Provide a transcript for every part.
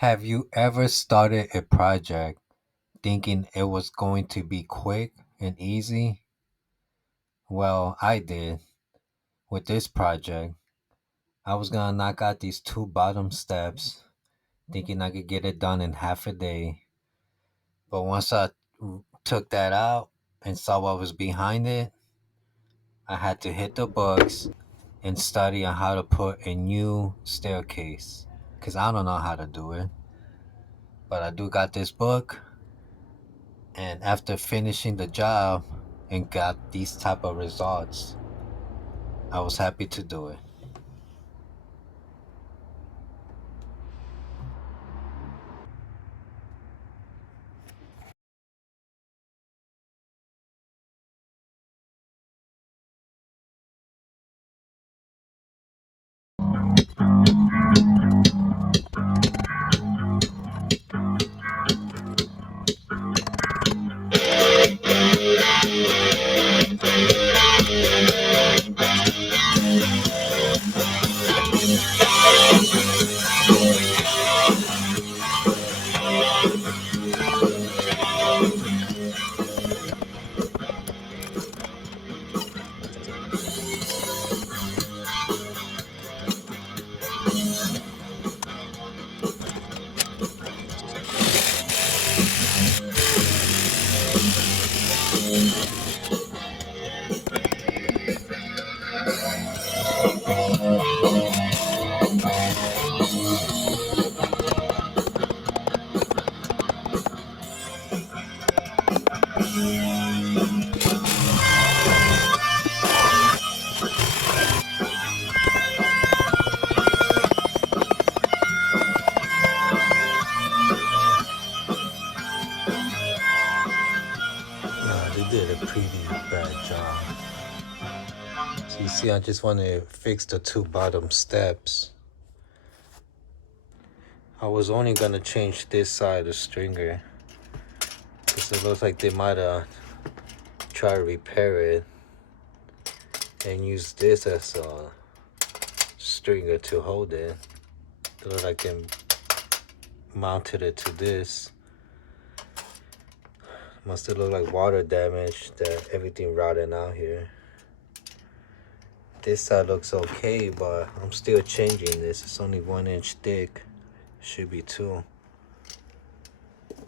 Have you ever started a project thinking it was going to be quick and easy? Well, I did with this project. I was gonna knock out these two bottom steps, thinking I could get it done in half a day. But once I took that out and saw what was behind it, I had to hit the books and study on how to put a new staircase. Cause I don't know how to do it. But I do got this book, and after finishing the job and got these type of results, I was happy to do it. Nah, they did a pretty bad job. So you see, I just want to fix the two bottom steps. I was only gonna change this side of the stringer, because it looks like they might have tried to repair it and use this as a stringer to hold it. It looked like they mounted it to this. Must have looked like water damage that everything rotting out here. This side looks okay, but I'm still changing this. It's only 1 inch thick. Should be two.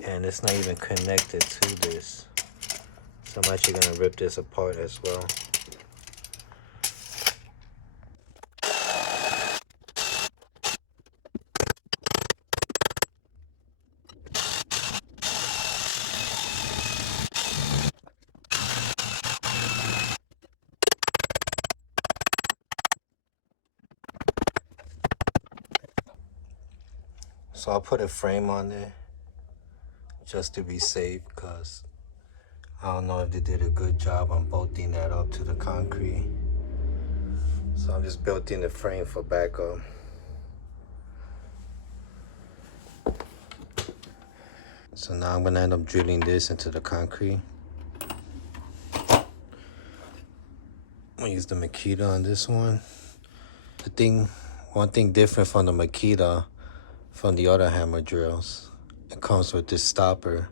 And it's not even connected to this. So I'm actually gonna rip this apart as well. So I'll put a frame on there just to be safe, because I don't know if they did a good job on bolting that up to the concrete. So I'm just building the frame for backup. So now I'm gonna end up drilling this into the concrete. I'm gonna use the Makita on this one. One thing different from the Makita from the other hammer drills, it comes with this stopper.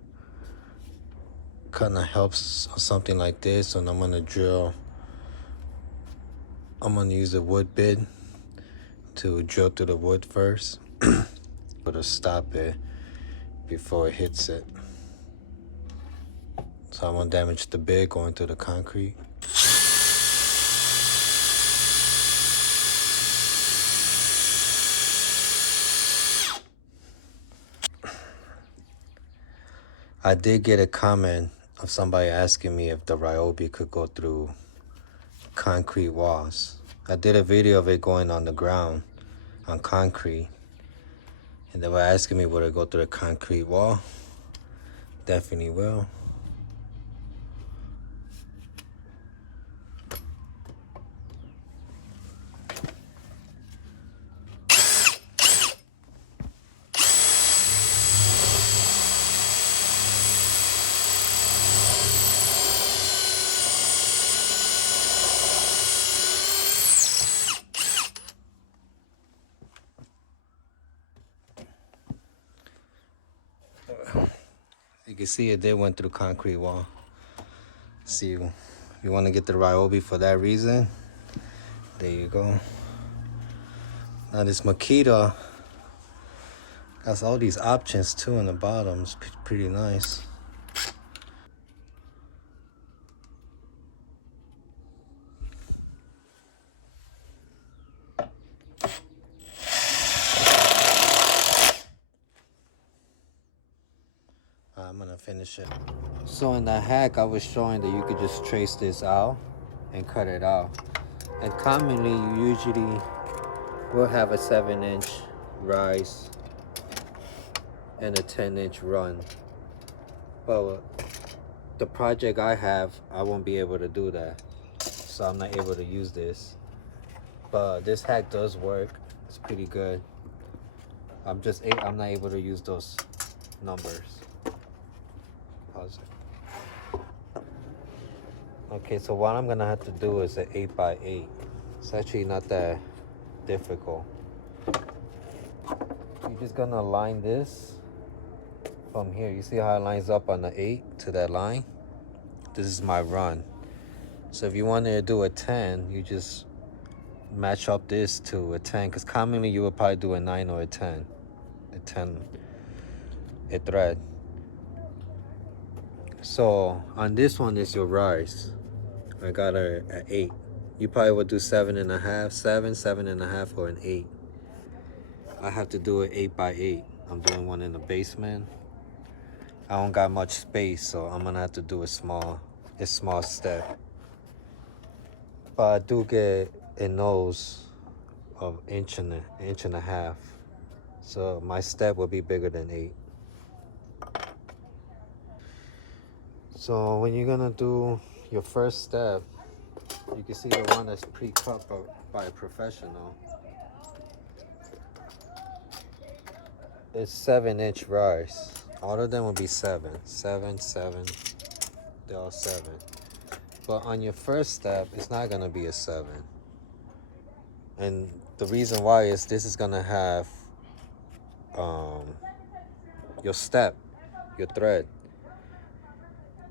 Kind of helps on something like this. And I'm gonna use the wood bit to drill through the wood first, but to stop it before it hits it. So I won't damage the bit going through the concrete. I did get a comment of somebody asking me if the Ryobi could go through concrete walls. I did a video of it going on the ground on concrete, and they were asking me would it go through a concrete wall. Definitely will. can see it did went through concrete wall. See, you want to get the Ryobi for that reason. There you go. Now this Makita has all these options too in the bottom. It's pretty nice. I'm gonna finish it. So in the hack, I was showing that you could just trace this out and cut it out. And commonly, you usually will have a 7-inch rise and a 10-inch run. But the project I have, I won't be able to do that. So I'm not able to use this. But this hack does work. It's pretty good. I'm not able to use those numbers. Pause it. Okay, so what I'm gonna have to do is an 8x8. It's actually not that difficult. You're just gonna line this from here. You see how it lines up on the 8 to that line? This is my run. So if you wanted to do a 10, you just match up this to a 10, because commonly you would probably do a 9 or a 10. A thread. So on this one is your rise. I got her at 8. You probably would do 7.5, 7.5, or an 8. I have to do it 8x8. I'm doing one in the basement. I don't got much space, so I'm gonna have to do a small step. But I do get a nose of inch and a half. So my step will be bigger than 8. So when you're gonna do your first step, you can see the one that's pre-cut by a professional. It's 7-inch rise. All of them will be 7. 7, 7. They're all 7. But on your first step, it's not gonna be a 7. And the reason why is this is gonna have your step, your thread.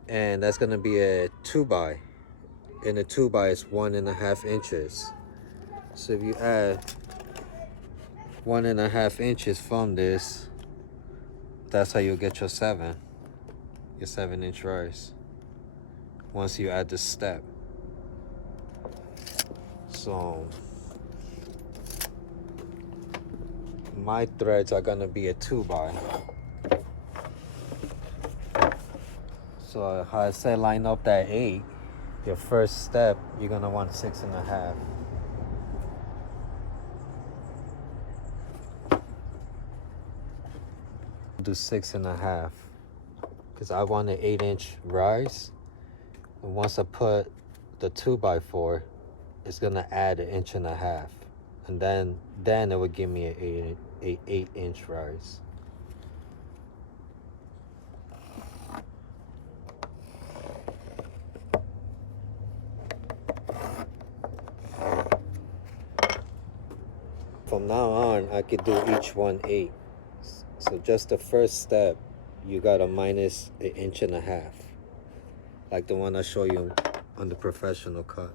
And that's gonna be a 2x. And a 2x is 1.5 inches. So if you add 1.5 inches from this, that's how you'll get your 7-inch rise. Once you add the step. So my threads are gonna be a 2x. So how I said, line up that 8. Your first step, you're gonna want 6.5. Do 6.5 because I want an 8-inch rise. And once I put the 2x4, it's gonna add 1.5 inches, and then it would give me an 8-inch rise. From now on, I could do each one 8. So just the first step, you got a minus 1.5 inches, like the one I show you on the professional cut.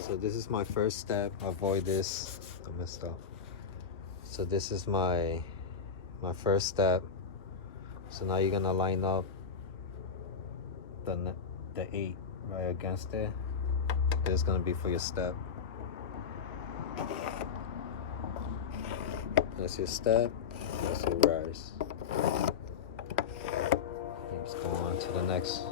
So this is my first step. Avoid this. I messed up. So this is my first step. So now you're gonna line up the 8 right against it. This is gonna be for your step. That's your step. That's your rise. Let's go on to the next.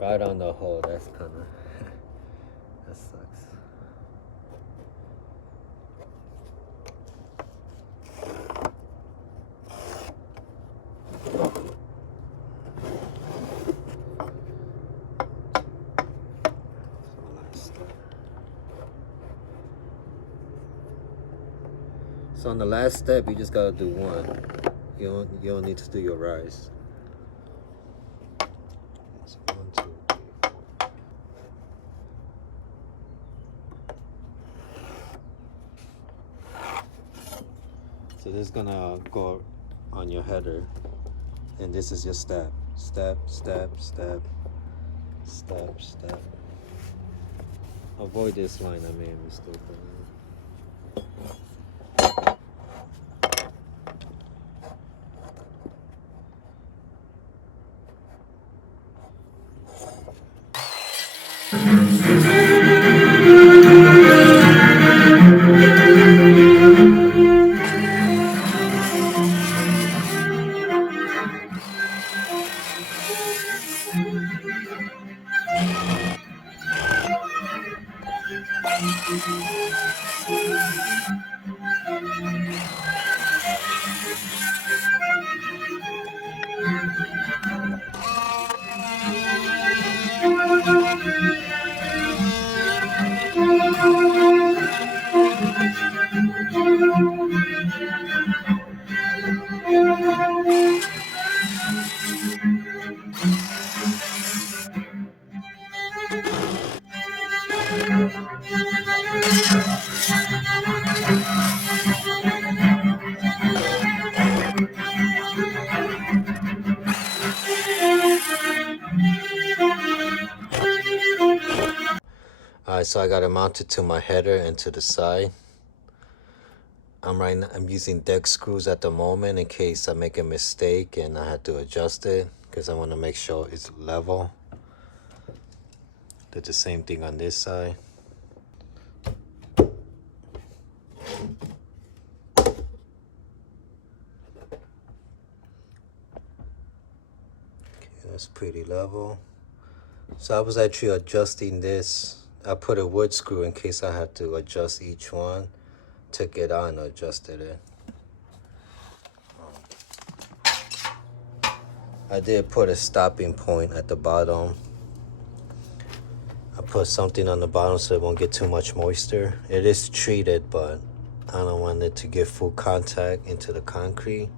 Right on the hole, that's kind of, that sucks. So on the last step, you just gotta do one. You don't need to do your rise. It's 1, 2, 3, 4. So this is gonna go on your header, and this is your step. Step, step, step, step, step. Avoid this line, I made a mistake on. Alright, so I got it mounted to my header and to the side. I'm using deck screws at the moment in case I make a mistake and I have to adjust it, because I want to make sure it's level. Did the same thing on this side. That's pretty level. So I was actually adjusting this. I put a wood screw in case I had to adjust each one. Took it out and adjusted it. I did put a stopping point at the bottom. I put something on the bottom so it won't get too much moisture. It is treated, but I don't want it to get full contact into the concrete.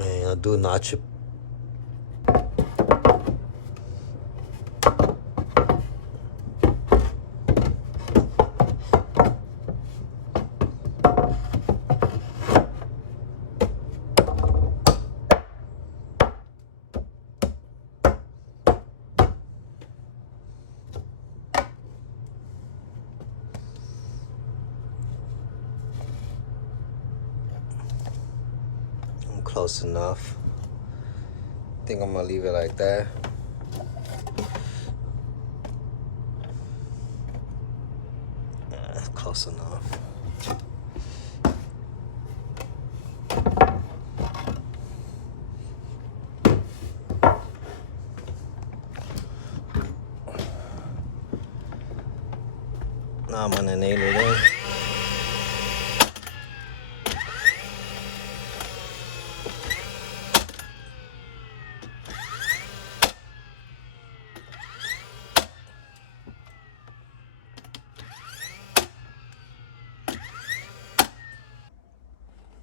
And I do notch it. Close enough. I think I'm gonna leave it like that. Close enough. Now I'm gonna nail it in.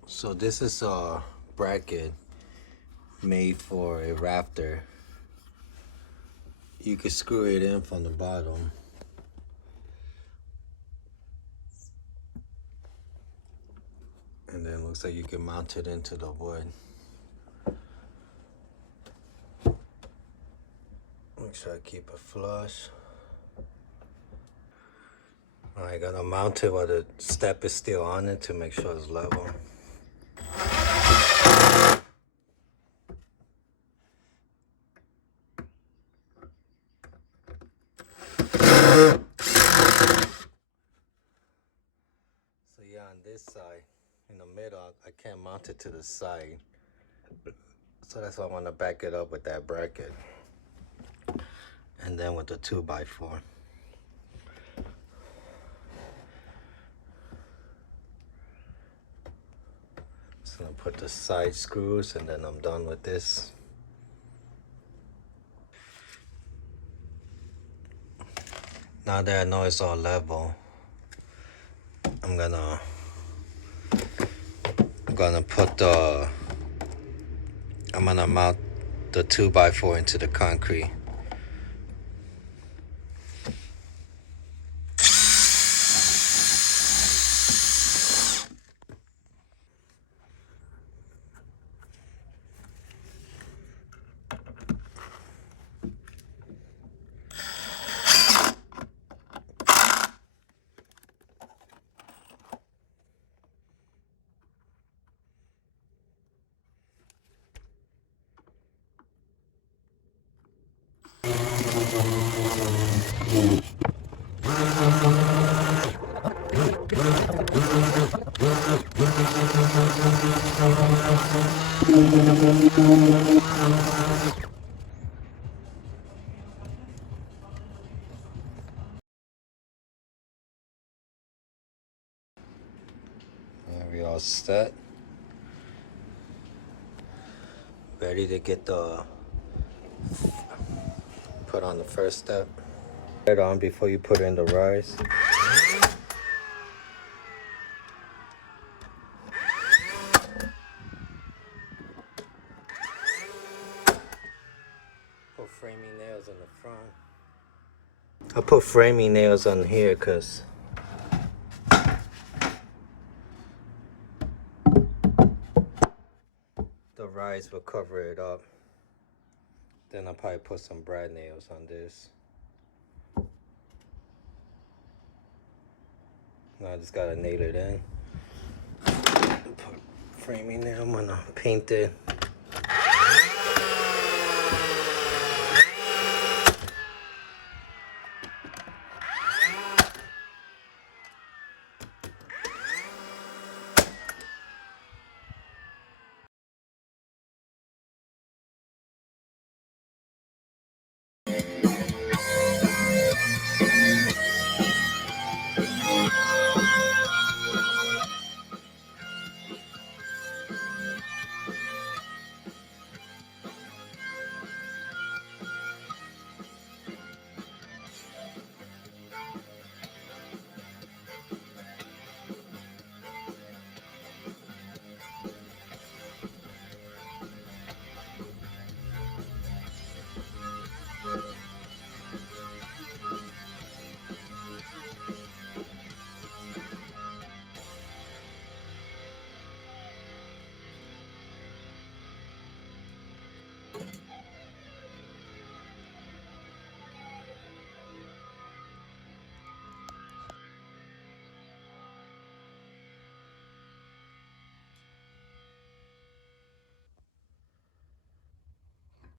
So this is a bracket made for a rafter. You can screw it in from the bottom. And then it looks like you can mount it into the wood. Make sure I keep it flush. I gotta mount it while the step is still on it to make sure it's level. So yeah, on this side, in the middle, I can't mount it to the side. So that's why I want to back it up with that bracket. And then with the 2x4. So I'm gonna put the side screws and then I'm done with this. Now that I know it's all level, I'm gonna I'm gonna mount the 2x4 into the concrete. We all set. Ready to get put on the first step. Right on before you put in the rice. Put framing nails in the front. I put framing nails on here because the rise will cover it up. Then I'll probably put some brad nails on this. Now I just gotta nail it in. Put framing nail, I'm gonna paint it